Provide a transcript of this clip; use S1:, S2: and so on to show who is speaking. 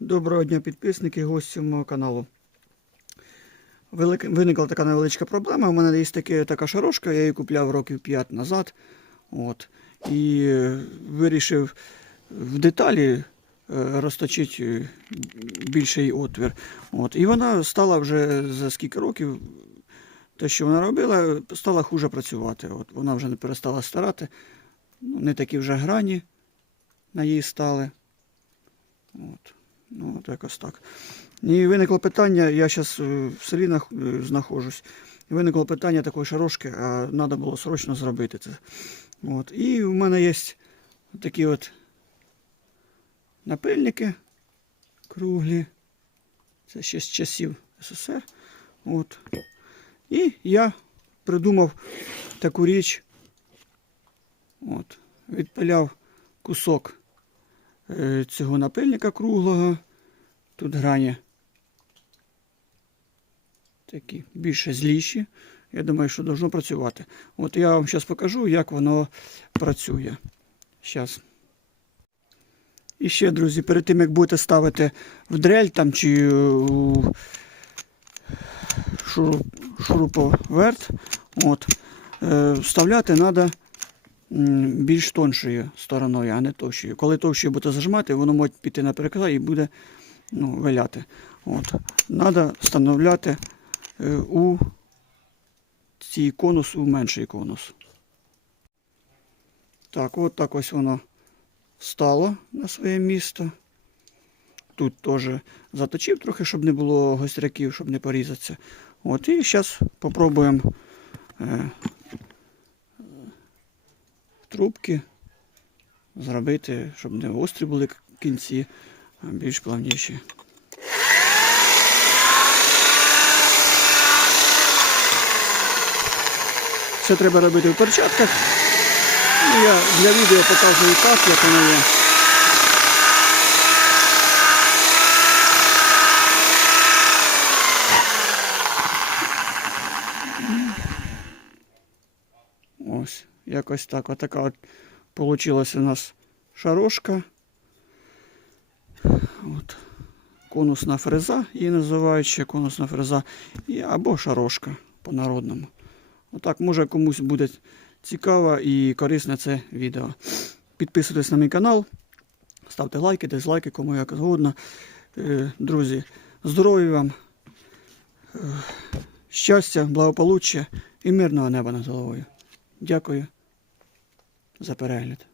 S1: Доброго дня, підписники, гості мого каналу. Виникла така невеличка проблема. У мене є таке, така шарошка, я її купляв років 5 назад. От, і вирішив в деталі е, розточити е, більший отвір. От, і вона стала вже за скільки років, те, що вона робила, стала хуже працювати. От, вона вже не перестала старати. Ну, не такі вже грані на її стали. От. Ну, от якось так. І виникло питання, я зараз в селі е, знаходжусь. І виникло питання такої шарошки, а треба було срочно зробити це. От. І в мене є такі от напильники круглі. Це ще з часів СССР. От. І я придумав таку річ. От. Відпиляв кусок е, цього напильника круглого. Тут грані такі більше зліші. Я думаю, що должно працювати. От я вам зараз покажу, як воно працює. Зараз. І ще, друзі, перед тим, як будете ставити в дрель там чи у шуруп, шуруповерт, от, е, вставляти треба більш тоншою стороною, а не товщою. Коли товщою будете зажимати, воно може піти на перекрай і буде ну, виляти. От. Треба встановляти е, у цей конус, у менший конус. Так, от так ось воно стало на своє місце. Тут теж заточив трохи, щоб не було гостряків, щоб не порізатися. От, і зараз спробуємо е, трубки зробити, щоб не острі були кінці, а більш плавніші. Все треба робити в перчатках. Ну, я для відео показую так, як воно є. Ось, якось так. Отака от получилась у нас шарошка. От. Конусна фреза, її називають ще конусна фреза, або шарошка по-народному. Отак, може комусь буде цікаво і корисне це відео. Підписуйтесь на мій канал, ставте лайки, дизлайки, кому як згодно. Е, Друзі, здоров'я вам, е, щастя, благополуччя і мирного неба над головою. Дякую за перегляд.